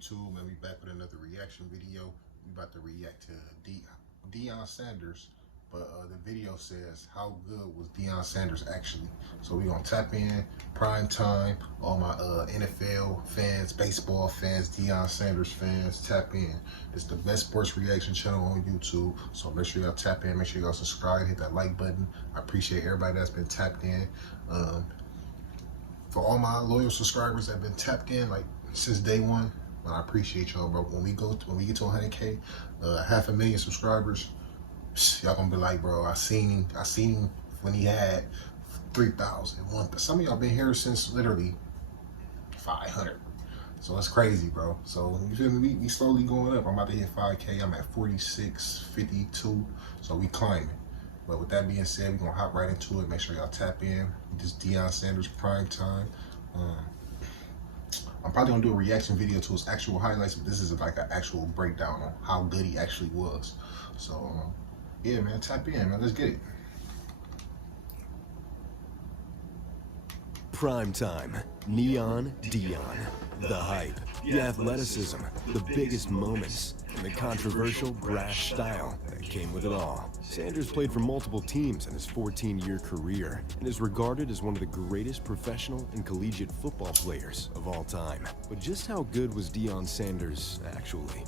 YouTube, and we back with another reaction video. We about to react to Deion Sanders, but the video says, how good was Deion Sanders actually? So we gonna tap in, prime time, all my NFL fans, baseball fans, Deion Sanders fans, tap in. It's the best sports reaction channel on YouTube, so make sure y'all tap in, make sure y'all subscribe, hit that like button. I appreciate everybody that's been tapped in. For all my loyal subscribers that have been tapped in like since day one, I appreciate y'all, bro. When we get to 100K, 500,000 subscribers, y'all gonna be like, bro, I seen him when he had 3,000. Some of y'all been here since literally 500. So that's crazy, bro. So you feel me? We slowly going up. I'm about to hit 5K. I'm at 46.52. So we climbing. But with that being said, we're gonna hop right into it. Make sure y'all tap in. This Deion Sanders prime time. I'm probably gonna do a reaction video to his actual highlights, but this is like an actual breakdown on how good he actually was. So yeah, man, tap in, man. Let's get it. Prime time, Neon Deion, the hype, the athleticism, the biggest moments, and the controversial, brash style that came with it all. Sanders played for multiple teams in his 14-year career and is regarded as one of the greatest professional and collegiate football players of all time. But just how good was Deion Sanders actually?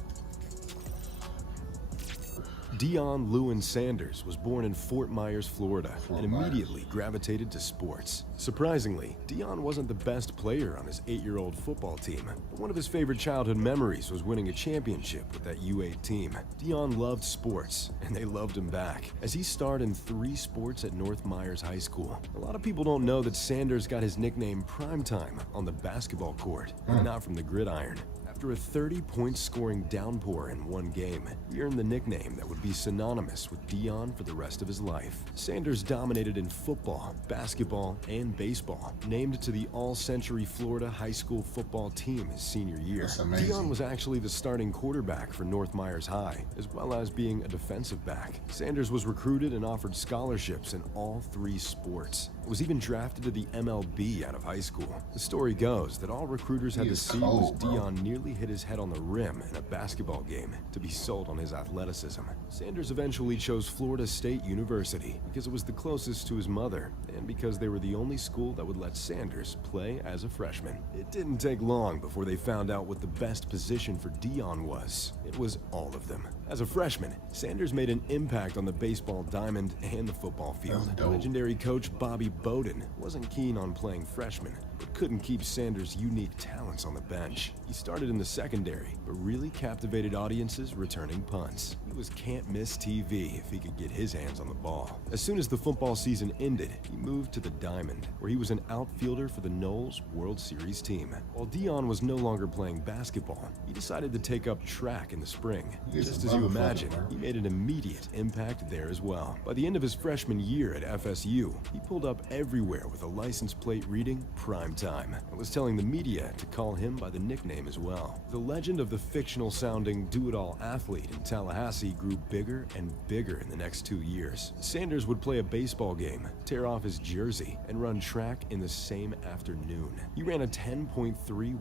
Deion Lewin Sanders was born in Fort Myers, Florida, and immediately gravitated to sports. Surprisingly, Deion wasn't the best player on his 8-year-old football team, but one of his favorite childhood memories was winning a championship with that U8 team. Deion loved sports, and they loved him back, as he starred in 3 sports at North Myers High School. A lot of people don't know that Sanders got his nickname Primetime on the basketball court, and not from the gridiron. After a 30-point scoring downpour in one game, he earned the nickname that would be synonymous with Deion for the rest of his life. Sanders dominated in football, basketball, and baseball. Named to the All-Century Florida High School football team his senior year, Deion was actually the starting quarterback for North Myers High, as well as being a defensive back. Sanders was recruited and offered scholarships in all 3 sports. Was even drafted to the MLB out of high school. The story goes that all recruiters had to see was Deion nearly hit his head on the rim in a basketball game to be sold on his athleticism. Sanders eventually chose Florida State University because it was the closest to his mother and because they were the only school that would let Sanders play as a freshman. It didn't take long before they found out what the best position for Deion was. It was all of them. As a freshman, Sanders made an impact on the baseball diamond and the football field. Legendary coach Bobby Bowden wasn't keen on playing freshmen, but couldn't keep Sanders' unique talents on the bench. He started in the secondary, but really captivated audiences returning punts. He was can't-miss TV if he could get his hands on the ball. As soon as the football season ended, he moved to the diamond, where he was an outfielder for the Knowles World Series team. While Deion was no longer playing basketball, he decided to take up track in the spring. Just as you imagine, he made an immediate impact there as well. By the end of his freshman year at FSU, he pulled up everywhere with a license plate reading Primetime and was telling the media to call him by the nickname as well. The legend of the fictional-sounding do-it-all athlete in Tallahassee grew bigger and bigger in the next 2 years. Sanders would play a baseball game, tear off his jersey, and run track in the same afternoon. He ran a 10.3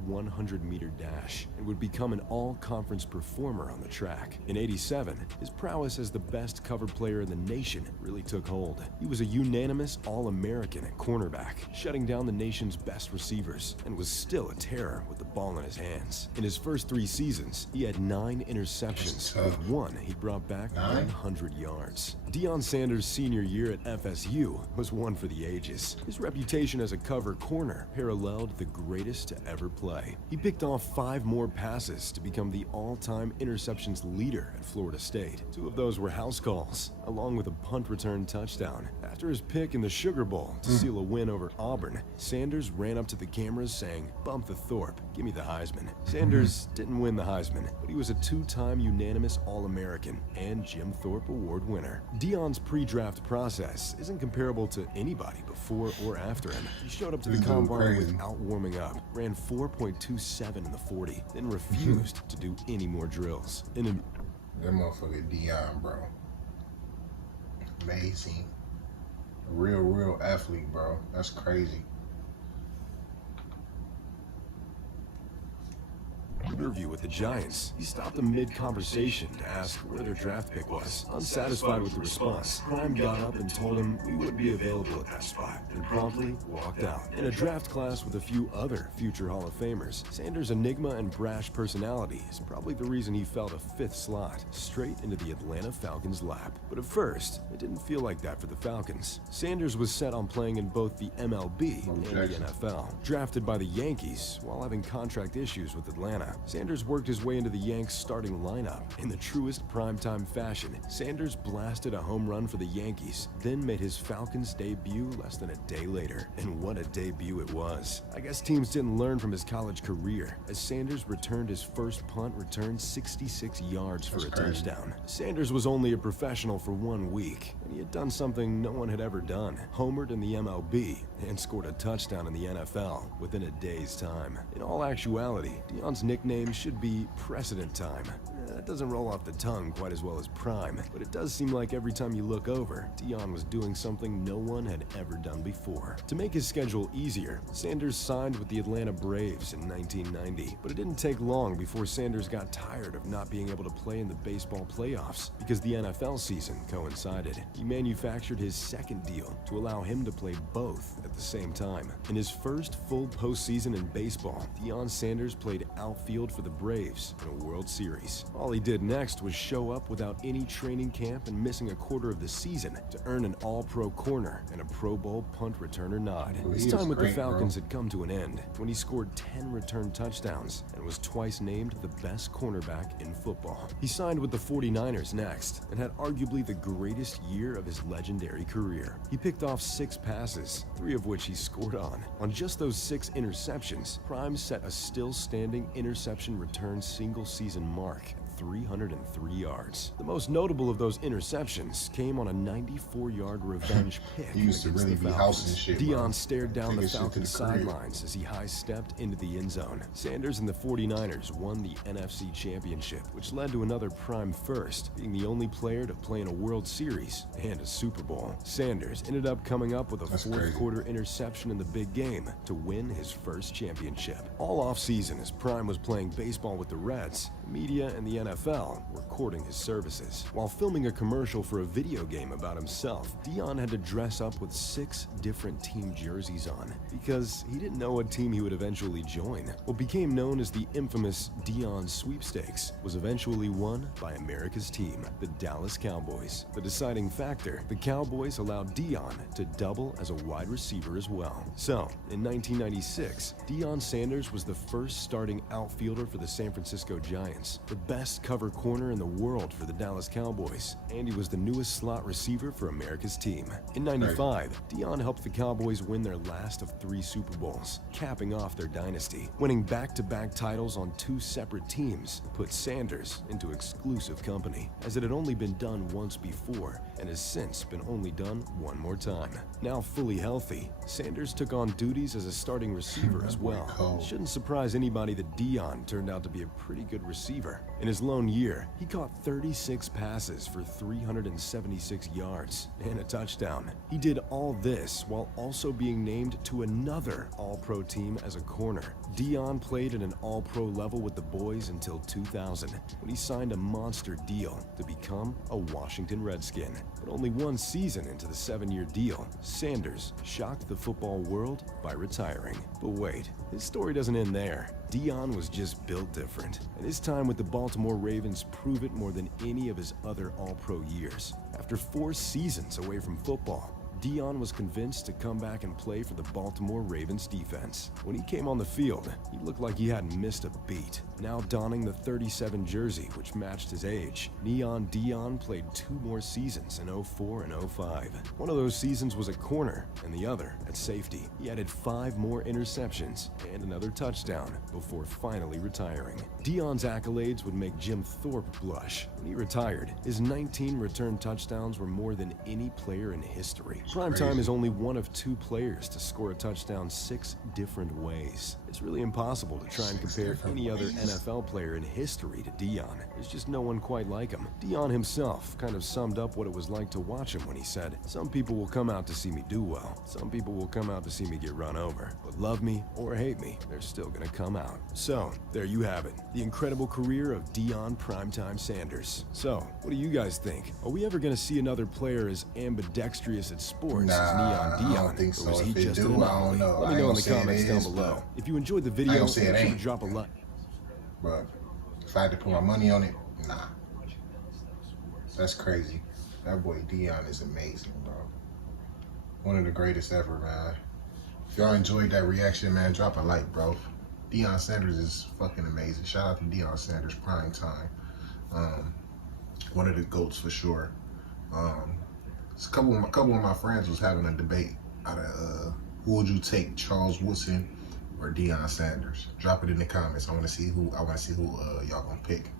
100-meter dash and would become an all-conference performer on the track. In '87, his prowess as the best cover player in the nation really took hold. He was a unanimous All-American at cornerback, shutting down the nation's best receivers, and was still a terror with the ball in his hands. In his first 3 seasons, he had 9 interceptions. With 1, he brought back 100 yards. Deion Sanders' senior year at FSU was one for the ages. His reputation as a cover corner paralleled the greatest to ever play. He picked off 5 more passes to become the all-time interceptions leader at Florida State. 2 of those were house calls, along with a punt return touchdown. After his pick in the Sugar Bowl to seal a win over Auburn, Sanders ran up to the cameras saying, "Bump the Thorpe, give me the Heisman." Sanders didn't win the Heisman, but he was a 2-time unanimous All-American and Jim Thorpe Award winner. Deion's pre-draft process isn't comparable to anybody before or after him. He showed up to the combine without warming up, ran 4.27 in the 40, then refused to do any more drills. That motherfucker Deion, bro. Amazing. Real athlete, bro. That's crazy. interview with the Giants, he stopped a mid-conversation to ask where their draft pick was. Unsatisfied with the response, Prime got up and told him we wouldn't be available at that spot, and promptly walked out. In a draft class with a few other future Hall of Famers, Sanders' enigma and brash personality is probably the reason he fell to 5th slot, straight into the Atlanta Falcons' lap. But at first, it didn't feel like that for the Falcons. Sanders was set on playing in both the MLB and the NFL. Drafted by the Yankees while having contract issues with Atlanta, Sanders worked his way into the Yanks' starting lineup. In the truest primetime fashion, Sanders blasted a home run for the Yankees, then made his Falcons debut less than a day later. And what a debut it was. I guess teams didn't learn from his college career, as Sanders returned his first punt return 66 yards for a touchdown. Sanders was only a professional for 1 week, and he had done something no one had ever done. Homered in the MLB and scored a touchdown in the NFL within a day's time. In all actuality, Deion's nickname should be Precedent Time. That doesn't roll off the tongue quite as well as Prime, but it does seem like every time you look over, Deion was doing something no one had ever done before. To make his schedule easier, Sanders signed with the Atlanta Braves in 1990, but it didn't take long before Sanders got tired of not being able to play in the baseball playoffs because the NFL season coincided. He manufactured his second deal to allow him to play both at the same time. In his first full postseason in baseball, Deion Sanders played outfield for the Braves in a World Series. All he did next was show up without any training camp and missing a quarter of the season to earn an All-Pro corner and a Pro Bowl punt returner nod. His time with the Falcons had come to an end when he scored 10 return touchdowns and was twice named the best cornerback in football. He signed with the 49ers next and had arguably the greatest year of his legendary career. He picked off 6 passes, 3 of which he scored on. On just those 6 interceptions, Prime set a still-standing interception return single-season mark. 303 yards. The most notable of those interceptions came on a 94-yard revenge pick. He used to really be housing shit, bro. Deion stared down the Falcons' sidelines as he high-stepped into the end zone. Sanders and the 49ers won the NFC Championship, which led to another Prime first, being the only player to play in a World Series and a Super Bowl. Sanders ended up coming up with a fourth-quarter interception in the big game to win his first championship. All off-season, as Prime was playing baseball with the Reds, the media and the NFL were courting his services. While filming a commercial for a video game about himself, Deion had to dress up with 6 different team jerseys on because he didn't know what team he would eventually join. What became known as the infamous Deion sweepstakes was eventually won by America's team, the Dallas Cowboys. The deciding factor, the Cowboys allowed Deion to double as a wide receiver as well. So, in 1996, Deion Sanders was the first starting outfielder for the San Francisco Giants, the best cover corner in the world for the Dallas Cowboys, and he was the newest slot receiver for America's team. In '95, Deion helped the Cowboys win their last of 3 Super Bowls, capping off their dynasty. Winning back-to-back titles on 2 separate teams put Sanders into exclusive company, as it had only been done once before and has since been only done one more time. Now fully healthy, Sanders took on duties as a starting receiver as well. It shouldn't surprise anybody that Deion turned out to be a pretty good receiver. In his lone year, he caught 36 passes for 376 yards and a touchdown. He did all this while also being named to another All-Pro team as a corner. Deion played at an All-Pro level with the boys until 2000, when he signed a monster deal to become a Washington Redskin. But only 1 season into the 7-year deal, Sanders shocked the football world by retiring. But wait, his story doesn't end there. Deion was just built different, and his time with the Baltimore Ravens proved it more than any of his other All-Pro years. After 4 seasons away from football, Deion was convinced to come back and play for the Baltimore Ravens defense. When he came on the field, he looked like he hadn't missed a beat. Now donning the 37 jersey, which matched his age, Neon Deion played 2 more seasons in 04 and 05. One of those seasons was at corner, and the other at safety. He added 5 more interceptions and another touchdown before finally retiring. Deion's accolades would make Jim Thorpe blush. When he retired, his 19 return touchdowns were more than any player in history. Primetime is only one of 2 players to score a touchdown 6 different ways. It's really impossible to try and compare any other NFL player in history to Deion. There's just no one quite like him. Deion himself kind of summed up what it was like to watch him when he said, "Some people will come out to see me do well. Some people will come out to see me get run over. But love me or hate me, they're still gonna come out." So, there you have it. The incredible career of Deion Primetime Sanders. So, what do you guys think? Are we ever gonna see another player as ambidextrous at sports as Neon Deion? I don't think so. Or was he If it just do, an I don't anomaly? know. Let I me ain't know in gonna the say it comments down is, below. but If you enjoyed the I video, ain't make gonna say sure it to ain't. drop a like. But if I had to put my money on it, nah. That's crazy. That boy Deion is amazing, bro. One of the greatest ever, man. If y'all enjoyed that reaction, man, drop a like, bro. Deion Sanders is fucking amazing. Shout out to Deion Sanders, prime time. One of the GOATs for sure. A couple of my friends was having a debate out of who would you take, Charles Woodson or Deion Sanders? Drop it in the comments. I want to see who y'all gonna pick.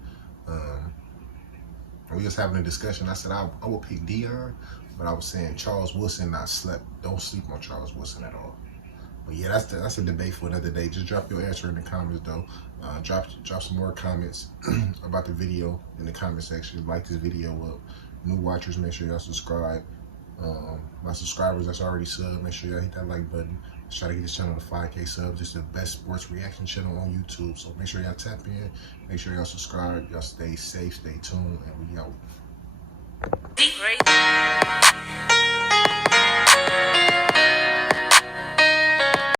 We was having a discussion. I said I would pick Deion, but I was saying Charles Woodson not slept. Don't sleep on Charles Woodson at all. But yeah, that's a debate for another day. Just drop your answer in the comments though. Drop some more comments about the video in the comment section. Like this video up. New watchers, make sure y'all subscribe. My subscribers that's already subbed, make sure y'all hit that like button. Let's try to get this channel to 5K subs. It's the best sports reaction channel on YouTube. So make sure y'all tap in. Make sure y'all subscribe. Y'all stay safe, stay tuned, and we out.